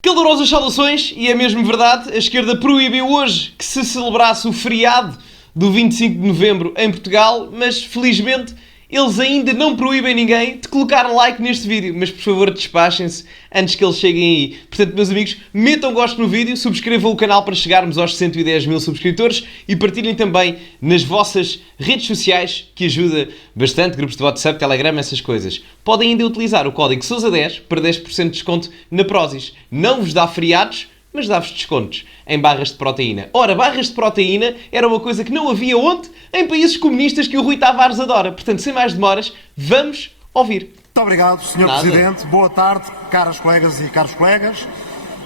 Calorosas saudações, e é mesmo verdade, a esquerda proibiu hoje que se celebrasse o feriado do 25 de novembro em Portugal, mas felizmente eles ainda não proíbem ninguém de colocar like neste vídeo, mas por favor despachem-se antes que eles cheguem aí. Portanto, meus amigos, metam gosto no vídeo, subscrevam o canal para chegarmos aos 110 mil subscritores e partilhem também nas vossas redes sociais, que ajuda bastante, grupos de WhatsApp, Telegram, essas coisas. Podem ainda utilizar o código SOUSA10 para 10% de desconto na Prozis. Não vos dá feriados, mas dá-vos descontos em barras de proteína. Ora, barras de proteína era uma coisa que não havia onde? Em países comunistas que o Rui Tavares adora. Portanto, sem mais demoras, vamos ouvir. Muito obrigado, Sr. Presidente. Boa tarde, caras colegas e caros colegas.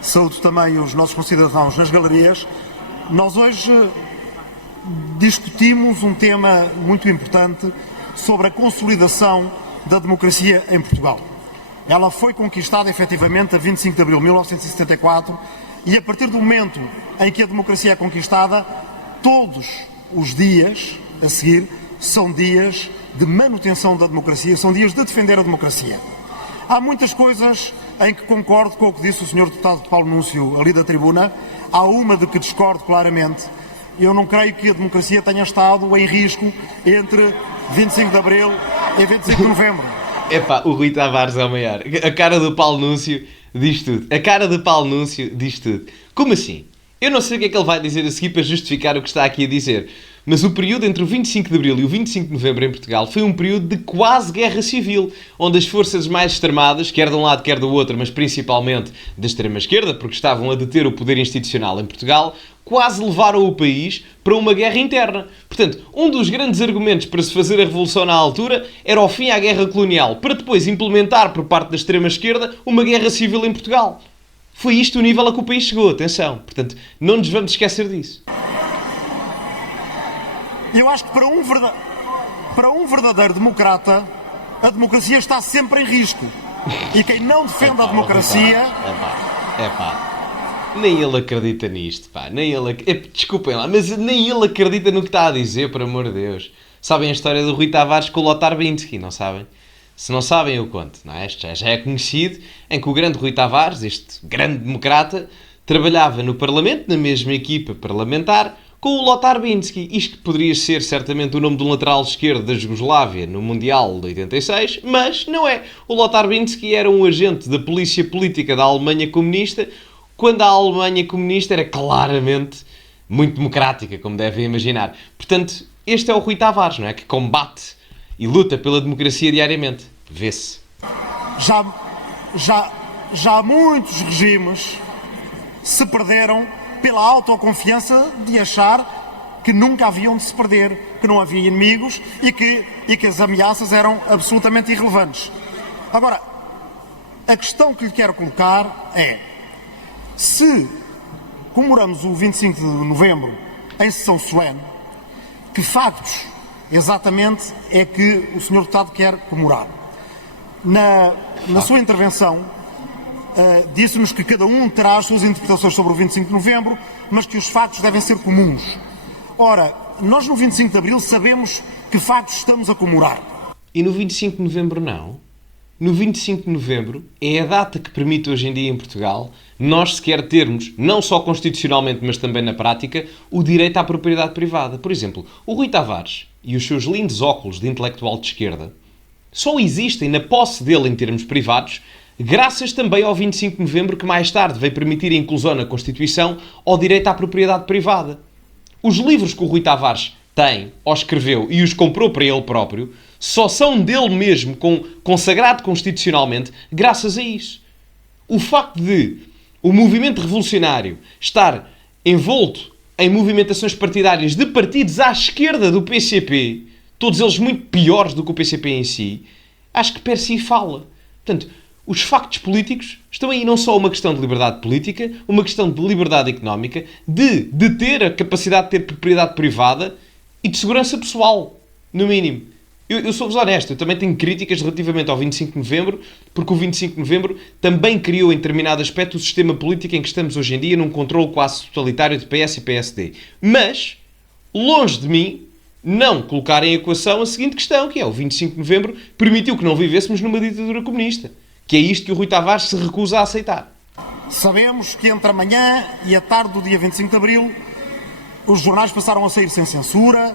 Saúdo também os nossos concidadãos nas galerias. Nós hoje discutimos um tema muito importante sobre a consolidação da democracia em Portugal. Ela foi conquistada, efetivamente, a 25 de abril de 1974 e, a partir do momento em que a democracia é conquistada, todos os dias a seguir são dias de manutenção da democracia, são dias de defender a democracia. Há muitas coisas em que concordo com o que disse o Sr. Deputado Paulo Núncio ali da tribuna, há uma de que discordo claramente. Eu não creio que a democracia tenha estado em risco entre 25 de abril e 25 de novembro. Epá, o Rui Tavares é o maior. A cara do Paulo Núncio diz tudo. A cara do Paulo Núncio diz tudo. Como assim? Eu não sei o que é que ele vai dizer a seguir para justificar o que está aqui a dizer, mas o período entre o 25 de Abril e o 25 de Novembro em Portugal foi um período de quase guerra civil, onde as forças mais extremadas, quer de um lado quer do outro, mas principalmente da extrema-esquerda, porque estavam a deter o poder institucional em Portugal, quase levaram o país para uma guerra interna. Portanto, um dos grandes argumentos para se fazer a revolução na altura era o fim à guerra colonial, para depois implementar por parte da extrema-esquerda uma guerra civil em Portugal. Foi isto o nível a que o país chegou, atenção. Portanto, não nos vamos esquecer disso. Eu acho que para um verdadeiro democrata, a democracia está sempre em risco. E quem não defende a democracia... Nem ele acredita nisto, pá. Desculpem lá, mas nem ele acredita no que está a dizer, por amor de Deus. Sabem a história do Rui Tavares com o Lothar Bisky, não sabem? Se não sabem, eu conto, não é? Isto já é conhecido, em que o grande Rui Tavares, este grande democrata, trabalhava no Parlamento, na mesma equipa parlamentar, com o Lothar Bisky. Isto que poderia ser certamente o nome de um lateral esquerdo da Jugoslávia no Mundial de 86, mas não é. O Lothar Bisky era um agente da polícia política da Alemanha comunista, quando a Alemanha comunista era claramente muito democrática, como devem imaginar. Portanto, este é o Rui Tavares, não é? Que combate e luta pela democracia diariamente. Vê-se. Já muitos regimes se perderam pela autoconfiança de achar que nunca haviam de se perder, que não havia inimigos e que as ameaças eram absolutamente irrelevantes. Agora, a questão que lhe quero colocar é: se comemoramos o 25 de novembro em sessão solene, que factos exatamente é que o Sr. Deputado quer comemorar? Na sua intervenção, disse-nos que cada um terá as suas interpretações sobre o 25 de novembro, mas que os factos devem ser comuns. Ora, nós no 25 de abril sabemos que factos estamos a comemorar. E no 25 de novembro não? No 25 de novembro é a data que permite hoje em dia em Portugal nós sequer termos, não só constitucionalmente, mas também na prática, o direito à propriedade privada. Por exemplo, o Rui Tavares e os seus lindos óculos de intelectual de esquerda só existem na posse dele em termos privados, graças também ao 25 de novembro, que mais tarde veio permitir a inclusão na Constituição ao direito à propriedade privada. Os livros que o Rui Tavares tem, ou escreveu, e os comprou para ele próprio, só são dele mesmo, consagrado constitucionalmente, graças a isso. O facto de o movimento revolucionário estar envolto em movimentações partidárias de partidos à esquerda do PCP, todos eles muito piores do que o PCP em si, acho que per si fala. Portanto, os factos políticos estão aí, não só uma questão de liberdade política, uma questão de liberdade económica, de ter a capacidade de ter propriedade privada e de segurança pessoal, no mínimo. Eu sou-vos honesto, eu também tenho críticas relativamente ao 25 de novembro, porque o 25 de novembro também criou em determinado aspecto o sistema político em que estamos hoje em dia, num controle quase totalitário de PS e PSD. Mas, longe de mim, não colocar em equação a seguinte questão, que é o 25 de novembro permitiu que não vivêssemos numa ditadura comunista. Que é isto que o Rui Tavares se recusa a aceitar. Sabemos que entre a manhã e a tarde do dia 25 de Abril os jornais passaram a sair sem censura,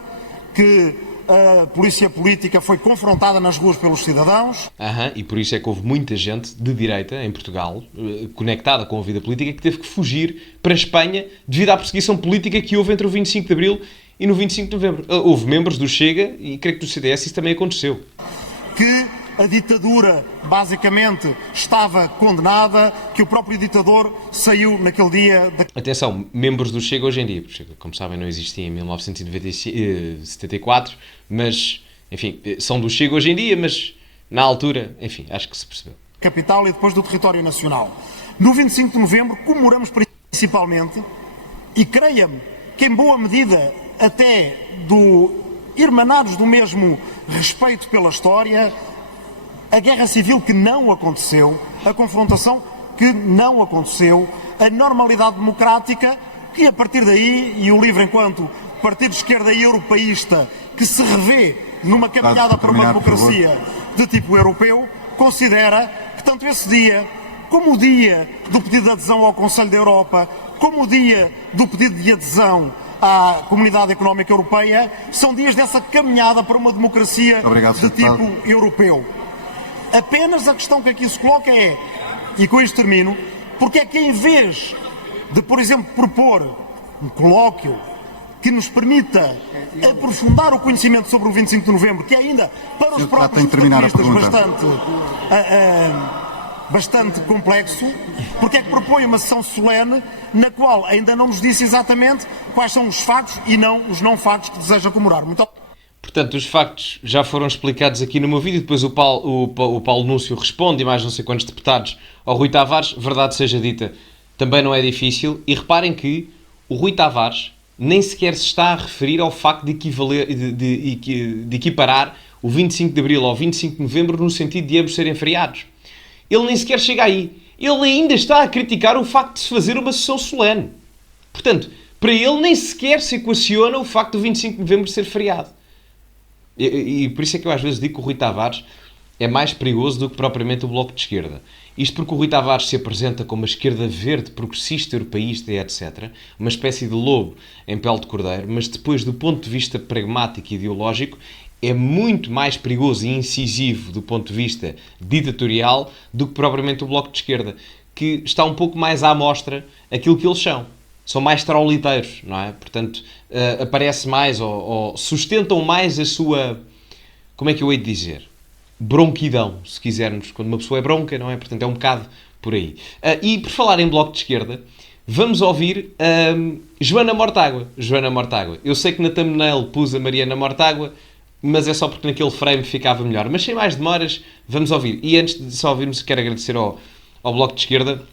que a polícia política foi confrontada nas ruas pelos cidadãos. E por isso é que houve muita gente de direita em Portugal, conectada com a vida política, que teve que fugir para a Espanha devido à perseguição política que houve entre o 25 de Abril e no 25 de Novembro. Houve membros do Chega e creio que do CDS isso também aconteceu. Que a ditadura basicamente estava condenada, que o próprio ditador saiu naquele dia... Atenção, membros do Chega hoje em dia, porque como sabem não existia em 1974, mas, enfim, são do Chega hoje em dia, mas na altura, enfim, acho que se percebeu. Capital e depois do território nacional. No 25 de Novembro comemoramos principalmente, e creia-me que em boa medida até irmanados do mesmo respeito pela história, a guerra civil que não aconteceu, a confrontação que não aconteceu, a normalidade democrática que a partir daí, e o LIVRE enquanto partido de esquerda europeísta que se revê numa caminhada para uma democracia de tipo europeu, considera que tanto esse dia, como o dia do pedido de adesão ao Conselho da Europa, como o dia do pedido de adesão à Comunidade Económica Europeia, são dias dessa caminhada para uma democracia de tipo europeu. Apenas a questão que aqui se coloca é, e com isto termino, porque é que em vez de, por exemplo, propor um colóquio que nos permita aprofundar o conhecimento sobre o 25 de Novembro, que é ainda para os próprios protagonistas bastante complexo, porque é que propõe uma sessão solene na qual ainda não nos disse exatamente quais são os factos e não os não factos que deseja comemorar. Portanto, os factos já foram explicados aqui no meu vídeo, depois o Paulo Núncio responde, e mais não sei quantos deputados, ao Rui Tavares. Verdade seja dita, também não é difícil. E reparem que o Rui Tavares nem sequer se está a referir ao facto de equiparar o 25 de Abril ao 25 de Novembro no sentido de ambos serem feriados. Ele nem sequer chega aí. Ele ainda está a criticar o facto de se fazer uma sessão solene. Portanto, para ele nem sequer se equaciona o facto do 25 de Novembro ser feriado. E por isso é que eu às vezes digo que o Rui Tavares é mais perigoso do que propriamente o Bloco de Esquerda. Isto porque o Rui Tavares se apresenta como uma esquerda verde, progressista, europeísta e etc. Uma espécie de lobo em pele de cordeiro, mas depois, do ponto de vista pragmático e ideológico, é muito mais perigoso e incisivo do ponto de vista ditatorial do que propriamente o Bloco de Esquerda, que está um pouco mais à mostra aquilo que eles são. São mais trauliteiros, não é? Portanto, aparece mais ou sustentam mais a sua, como é que eu hei de dizer? Bronquidão, se quisermos. Quando uma pessoa é bronca, não é? Portanto, é um bocado por aí. E por falar em Bloco de Esquerda, vamos ouvir Joana Mortágua. Joana Mortágua. Eu sei que na thumbnail pus a Mariana Mortágua, mas é só porque naquele frame ficava melhor. Mas sem mais demoras, vamos ouvir. E antes de só ouvirmos, quero agradecer ao Bloco de Esquerda,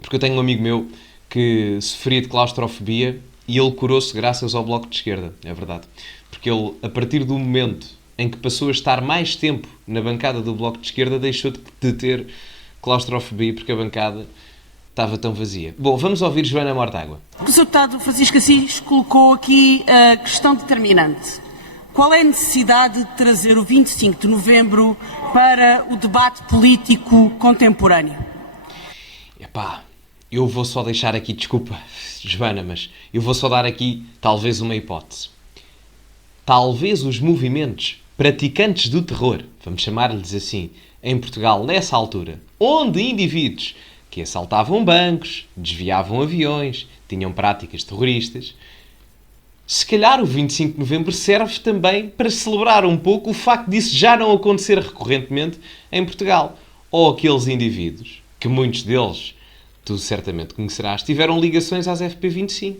porque eu tenho um amigo meu que sofria de claustrofobia e ele curou-se graças ao Bloco de Esquerda, é verdade. Porque ele, a partir do momento em que passou a estar mais tempo na bancada do Bloco de Esquerda, deixou de ter claustrofobia porque a bancada estava tão vazia. Bom, vamos ouvir Joana Mortágua. O Sr. Deputado Francisco Assis colocou aqui a questão determinante. Qual é a necessidade de trazer o 25 de Novembro para o debate político contemporâneo? Epá, eu vou só deixar aqui, desculpa, Joana, mas eu vou só dar aqui talvez uma hipótese. Talvez os movimentos praticantes do terror, vamos chamar-lhes assim, em Portugal nessa altura, onde indivíduos que assaltavam bancos, desviavam aviões, tinham práticas terroristas, se calhar o 25 de Novembro serve também para celebrar um pouco o facto disso já não acontecer recorrentemente em Portugal. Ou aqueles indivíduos, que muitos deles tu certamente conhecerás, tiveram ligações às FP25.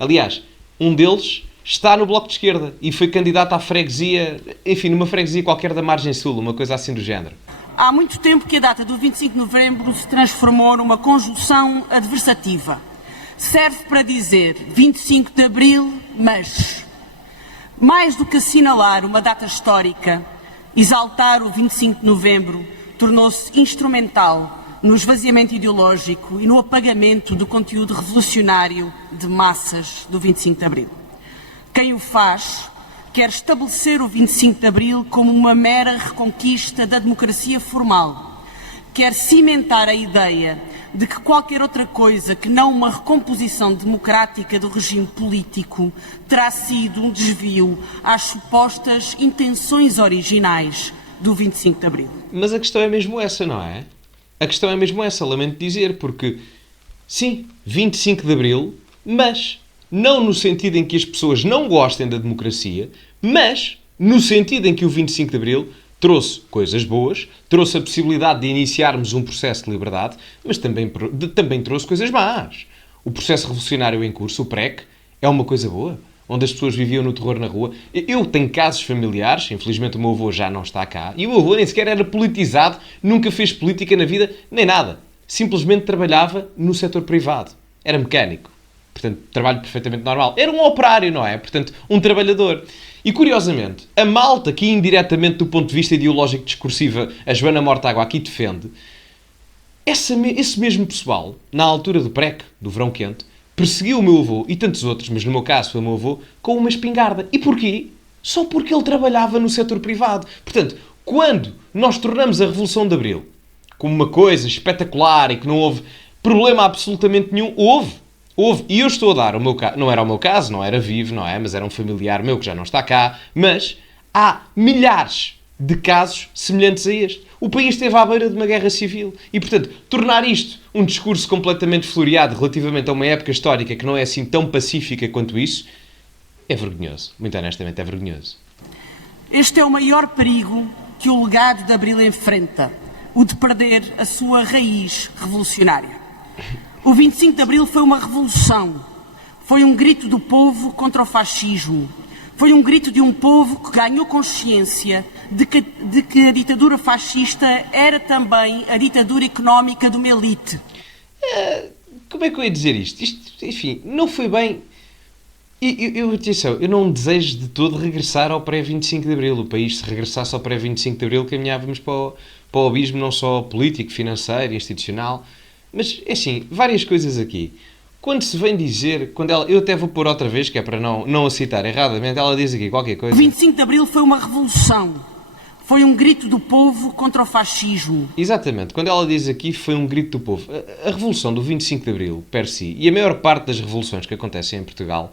Aliás, um deles está no Bloco de Esquerda e foi candidato à freguesia, enfim, numa freguesia qualquer da Margem Sul, uma coisa assim do género. Há muito tempo que a data do 25 de Novembro se transformou numa conjunção adversativa. Serve para dizer 25 de Abril, mas mais do que assinalar uma data histórica, exaltar o 25 de Novembro tornou-se instrumental no esvaziamento ideológico e no apagamento do conteúdo revolucionário de massas do 25 de Abril. Quem o faz quer estabelecer o 25 de Abril como uma mera reconquista da democracia formal, quer cimentar a ideia de que qualquer outra coisa que não uma recomposição democrática do regime político terá sido um desvio às supostas intenções originais do 25 de Abril. Mas a questão é mesmo essa, não é? A questão é mesmo essa, lamento dizer, porque, sim, 25 de Abril, mas não no sentido em que as pessoas não gostem da democracia, mas no sentido em que o 25 de Abril trouxe coisas boas, trouxe a possibilidade de iniciarmos um processo de liberdade, mas também trouxe coisas más. O processo revolucionário em curso, o PREC, é uma coisa boa, onde as pessoas viviam no terror na rua. Eu tenho casos familiares, infelizmente o meu avô já não está cá, e o meu avô nem sequer era politizado, nunca fez política na vida, nem nada. Simplesmente trabalhava no setor privado. Era mecânico. Portanto, trabalho perfeitamente normal. Era um operário, não é? Portanto, um trabalhador. E, curiosamente, a malta que indiretamente, do ponto de vista ideológico discursivo, a Joana Mortágua aqui defende, esse mesmo pessoal, na altura do PREC, do verão quente, perseguiu o meu avô e tantos outros, mas no meu caso foi o meu avô, com uma espingarda. E porquê? Só porque ele trabalhava no setor privado. Portanto, quando nós tornamos a Revolução de Abril como uma coisa espetacular e que não houve problema absolutamente nenhum, houve. E eu estou a dar o meu caso, não era o meu caso, não era vivo, não é? Mas era um familiar meu que já não está cá. Mas há milhares de casos semelhantes a este. O país esteve à beira de uma guerra civil. E, portanto, tornar isto um discurso completamente floreado relativamente a uma época histórica que não é assim tão pacífica quanto isso, é vergonhoso. Muito honestamente, é vergonhoso. Este é o maior perigo que o legado de Abril enfrenta, o de perder a sua raiz revolucionária. O 25 de Abril foi uma revolução. Foi um grito do povo contra o fascismo. Foi um grito de um povo que ganhou consciência de que a ditadura fascista era também a ditadura económica de uma elite. Como é que eu ia dizer isto? Isto, enfim, não foi bem... Atenção, eu não desejo de todo regressar ao pré-25 de Abril. O país, se regressasse ao pré-25 de Abril, caminhávamos para o abismo não só político, financeiro, institucional... Mas, é assim, várias coisas aqui. Quando se vem dizer... eu até vou pôr outra vez, que é para não a citar erradamente, ela diz aqui qualquer coisa... O 25 de Abril foi uma revolução. Foi um grito do povo contra o fascismo. Exatamente. Quando ela diz aqui, foi um grito do povo. A revolução do 25 de Abril, per si, e a maior parte das revoluções que acontecem em Portugal,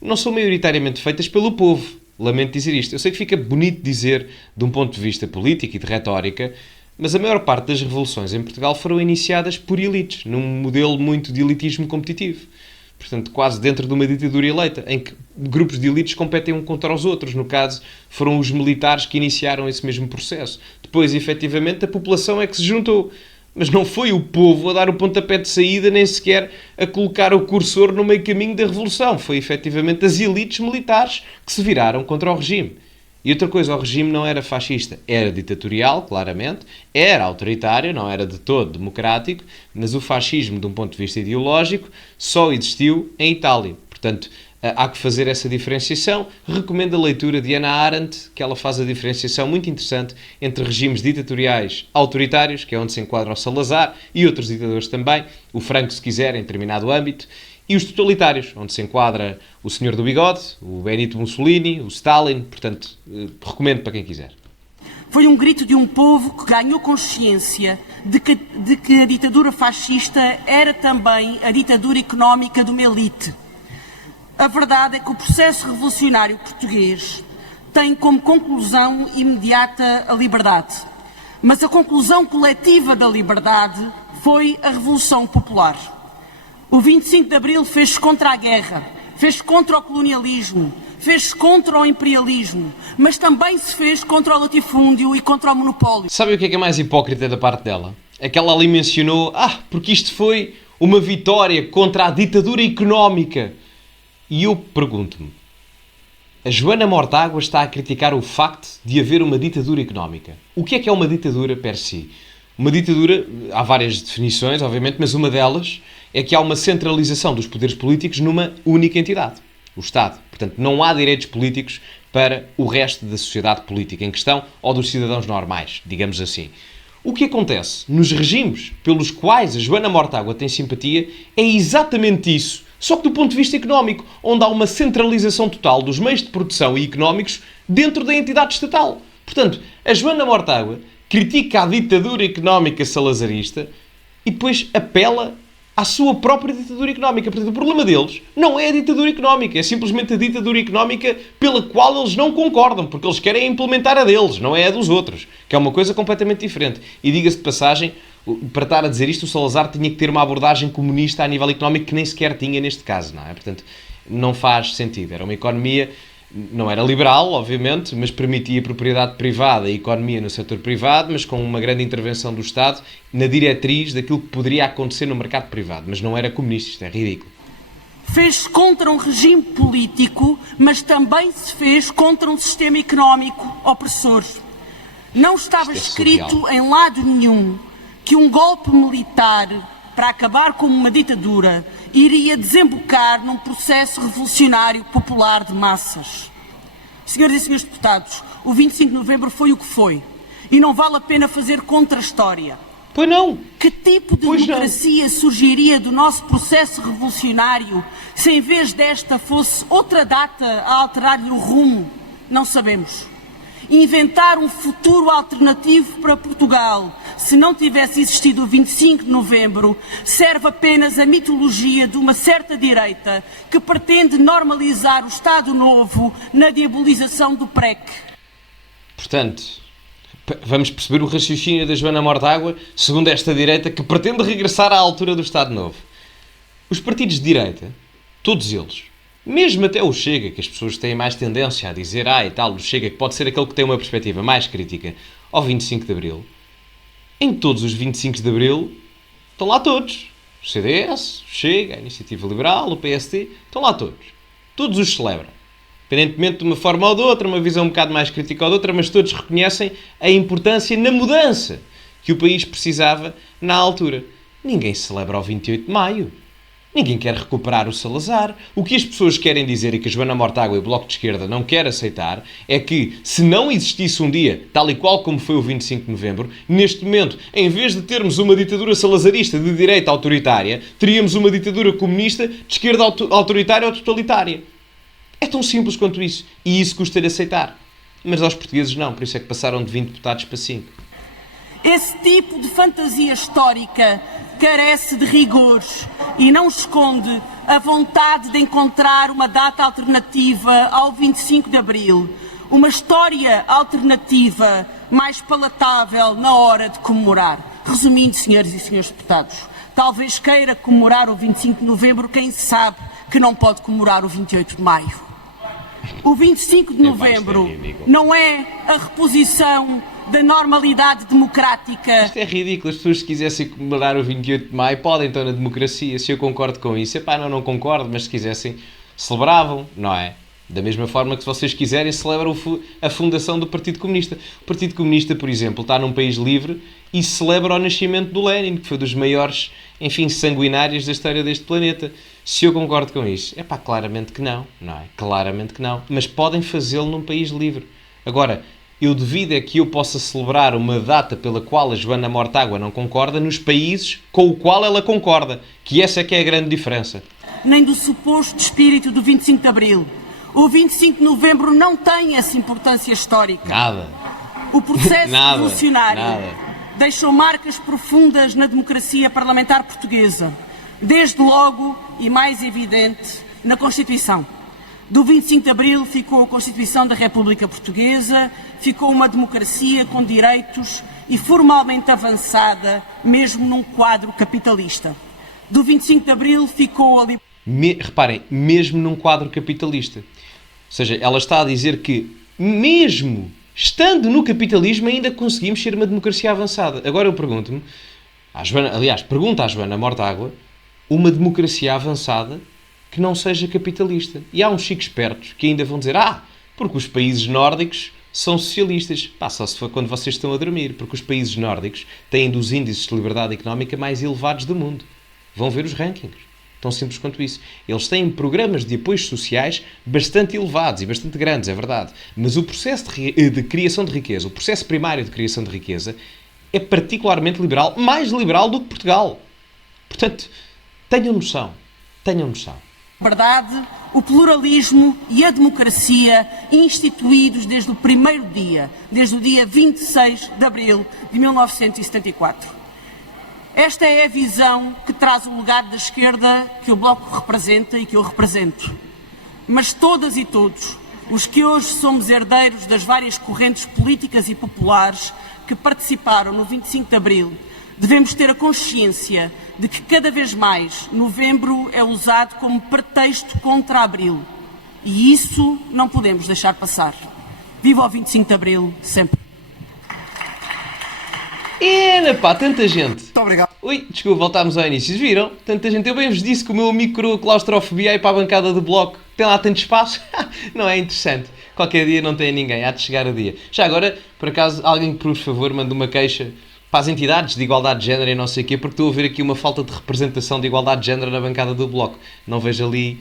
não são maioritariamente feitas pelo povo. Lamento dizer isto. Eu sei que fica bonito dizer, de um ponto de vista político e de retórica, mas a maior parte das revoluções em Portugal foram iniciadas por elites, num modelo muito de elitismo competitivo. Portanto, quase dentro de uma ditadura eleita, em que grupos de elites competem um contra os outros. No caso, foram os militares que iniciaram esse mesmo processo. Depois, efetivamente, a população é que se juntou. Mas não foi o povo a dar o pontapé de saída, nem sequer a colocar o cursor no meio caminho da revolução. Foi, efetivamente, as elites militares que se viraram contra o regime. E outra coisa, o regime não era fascista, era ditatorial, claramente, era autoritário, não era de todo democrático, mas o fascismo, de um ponto de vista ideológico, só existiu em Itália. Portanto, há que fazer essa diferenciação. Recomendo a leitura de Hannah Arendt, que ela faz a diferenciação muito interessante entre regimes ditatoriais autoritários, que é onde se enquadra o Salazar, e outros ditadores também, o Franco, se quiser, em determinado âmbito, e os totalitários, onde se enquadra o Senhor do Bigode, o Benito Mussolini, o Stalin. Portanto, recomendo para quem quiser. Foi um grito de um povo que ganhou consciência de que a ditadura fascista era também a ditadura económica de uma elite. A verdade é que o processo revolucionário português tem como conclusão imediata a liberdade. Mas a conclusão coletiva da liberdade foi a Revolução Popular. O 25 de Abril fez-se contra a guerra, fez-se contra o colonialismo, fez-se contra o imperialismo, mas também se fez contra o latifúndio e contra o monopólio. Sabe o que é mais hipócrita da parte dela? É que ela ali mencionou, porque isto foi uma vitória contra a ditadura económica. E eu pergunto-me, a Joana Mortágua está a criticar o facto de haver uma ditadura económica. O que é uma ditadura per si? Uma ditadura, há várias definições, obviamente, mas uma delas é que há uma centralização dos poderes políticos numa única entidade, o Estado. Portanto, não há direitos políticos para o resto da sociedade política em questão ou dos cidadãos normais, digamos assim. O que acontece nos regimes pelos quais a Joana Mortágua tem simpatia é exatamente isso, só que do ponto de vista económico, onde há uma centralização total dos meios de produção e económicos dentro da entidade estatal. Portanto, a Joana Mortágua critica a ditadura económica salazarista e depois apela à sua própria ditadura económica. Portanto, o problema deles não é a ditadura económica, é simplesmente a ditadura económica pela qual eles não concordam, porque eles querem implementar a deles, não é a dos outros, que é uma coisa completamente diferente. E diga-se de passagem, para estar a dizer isto, o Salazar tinha que ter uma abordagem comunista a nível económico que nem sequer tinha neste caso, não é? Portanto, não faz sentido. Era uma economia, não era liberal, obviamente, mas permitia propriedade privada e economia no setor privado, mas com uma grande intervenção do Estado na diretriz daquilo que poderia acontecer no mercado privado. Mas não era comunista, isto é ridículo. Fez contra um regime político, mas também se fez contra um sistema económico opressor. Não estava escrito surreal. em lado nenhum que um golpe militar para acabar com uma ditadura iria desembocar num processo revolucionário popular de massas. Senhoras e senhores deputados, o 25 de novembro foi o que foi e não vale a pena fazer contra-história. Pois não. Que tipo de democracia surgiria do nosso processo revolucionário se em vez desta fosse outra data a alterar-lhe o rumo? Não sabemos. Inventar um futuro alternativo para Portugal, se não tivesse existido o 25 de novembro, serve apenas a mitologia de uma certa direita que pretende normalizar o Estado Novo na diabolização do PREC. Portanto, vamos perceber o raciocínio da Joana Mortágua, segundo esta direita, que pretende regressar à altura do Estado Novo. Os partidos de direita, todos eles, mesmo até o Chega, que as pessoas têm mais tendência a dizer, e tal, o Chega, que pode ser aquele que tem uma perspectiva mais crítica ao 25 de Abril, em todos os 25 de Abril estão lá todos. O CDS, o Chega, a Iniciativa Liberal, o PSD, estão lá todos. Todos os celebram. Independentemente de uma forma ou de outra, uma visão um bocado mais crítica ou de outra, mas todos reconhecem a importância na mudança que o país precisava na altura. Ninguém celebra o 28 de Maio. Ninguém quer recuperar o Salazar. O que as pessoas querem dizer e que a Joana Mortágua e o Bloco de Esquerda não quer aceitar é que, se não existisse um dia, tal e qual como foi o 25 de novembro, neste momento, em vez de termos uma ditadura salazarista de direita autoritária, teríamos uma ditadura comunista de esquerda autoritária ou totalitária. É tão simples quanto isso. E isso custa-lhe aceitar. Mas aos portugueses não. Por isso é que passaram de 20 deputados para 5. Esse tipo de fantasia histórica carece de rigores e não esconde a vontade de encontrar uma data alternativa ao 25 de Abril. Uma história alternativa mais palatável na hora de comemorar. Resumindo, senhores e senhores deputados, talvez queira comemorar o 25 de novembro quem sabe que não pode comemorar o 28 de maio. O 25 de novembro não é a reposição da normalidade democrática. Isto é ridículo. As pessoas, se quisessem comemorar o 28 de maio, podem, então, na democracia. Se eu concordo com isso, não concordo, mas se quisessem, celebravam, não é? Da mesma forma que, se vocês quiserem, celebram a fundação do Partido Comunista. O Partido Comunista, por exemplo, está num país livre e celebra o nascimento do Lenin, que foi dos maiores, sanguinários da história deste planeta. Se eu concordo com isso, claramente que não, não é? Claramente que não. Mas podem fazê-lo num país livre. Agora, eu duvido é que eu possa celebrar uma data pela qual a Joana Mortágua não concorda nos países com o qual ela concorda. Que essa é que é a grande diferença. Nem do suposto espírito do 25 de Abril. O 25 de novembro não tem essa importância histórica. Nada. O processo revolucionário nada. deixou marcas profundas na democracia parlamentar portuguesa. Desde logo, e mais evidente, na Constituição. Do 25 de Abril ficou a Constituição da República Portuguesa, ficou uma democracia com direitos e formalmente avançada, mesmo num quadro capitalista. Do 25 de Abril ficou a Reparem, mesmo num quadro capitalista. Ou seja, ela está a dizer que, mesmo estando no capitalismo, ainda conseguimos ser uma democracia avançada. Agora eu pergunto-me, pergunta à Joana Mortágua, uma democracia avançada que não seja capitalista. E há uns chicos espertos que ainda vão dizer, porque os países nórdicos são socialistas. Só se for quando vocês estão a dormir, porque os países nórdicos têm dos índices de liberdade económica mais elevados do mundo. Vão ver os rankings. Tão simples quanto isso. Eles têm programas de apoios sociais bastante elevados e bastante grandes, é verdade. Mas o processo de criação de riqueza, o processo primário de criação de riqueza, é particularmente liberal, mais liberal do que Portugal. Portanto, tenham noção. Verdade, o pluralismo e a democracia instituídos desde o primeiro dia, desde o dia 26 de abril de 1974. Esta é a visão que traz o legado da esquerda que o Bloco representa e que eu represento. Mas todas e todos, os que hoje somos herdeiros das várias correntes políticas e populares que participaram no 25 de Abril, devemos ter a consciência de que cada vez mais novembro é usado como pretexto contra Abril. E isso não podemos deixar passar. Viva o 25 de Abril, sempre. Pá, tanta gente. Muito obrigado. Ui, desculpa, voltámos ao início. Viram? Tanta gente. Eu bem vos disse que o meu amigo curou a claustrofobia aí para a bancada do Bloco. Tem lá tanto espaço. Não é interessante. Qualquer dia não tem ninguém. Há de chegar o dia. Já agora, por acaso, alguém que, por favor, mande uma queixa para as entidades de igualdade de género e não sei o quê, porque estou a ver aqui uma falta de representação de igualdade de género na bancada do Bloco. Não vejo ali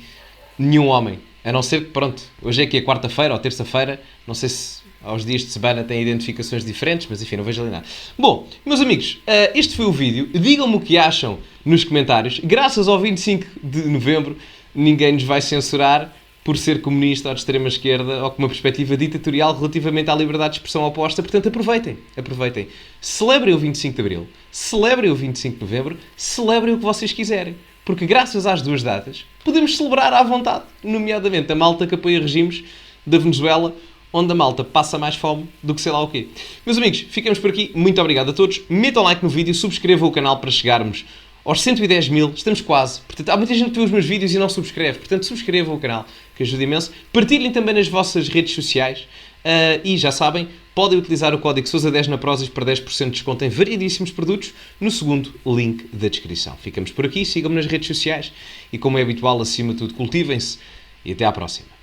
nenhum homem. A não ser que, pronto, hoje é que é quarta-feira ou terça-feira. Não sei se aos dias de semana têm identificações diferentes, mas enfim, não vejo ali nada. Bom, meus amigos, este foi o vídeo. Digam-me o que acham nos comentários. Graças ao 25 de novembro, ninguém nos vai censurar por ser comunista ou de extrema-esquerda ou com uma perspectiva ditatorial relativamente à liberdade de expressão oposta. Portanto, aproveitem. Aproveitem. Celebrem o 25 de Abril. Celebrem o 25 de Novembro. Celebrem o que vocês quiserem. Porque graças às duas datas, podemos celebrar à vontade. Nomeadamente a malta que apoia regimes da Venezuela, onde a malta passa mais fome do que sei lá o quê. Meus amigos, ficamos por aqui. Muito obrigado a todos. Metam like no vídeo, subscrevam o canal para chegarmos aos 110 mil. Estamos quase. Portanto, há muita gente que vê os meus vídeos e não subscreve. Portanto, subscrevam o canal, que ajuda imenso. Partilhem também nas vossas redes sociais. E já sabem, podem utilizar o código SOUSA10 na Prozis para 10% de desconto em variedíssimos produtos no segundo link da descrição. Ficamos por aqui. Sigam-me nas redes sociais. E como é habitual, acima de tudo, cultivem-se. E até à próxima.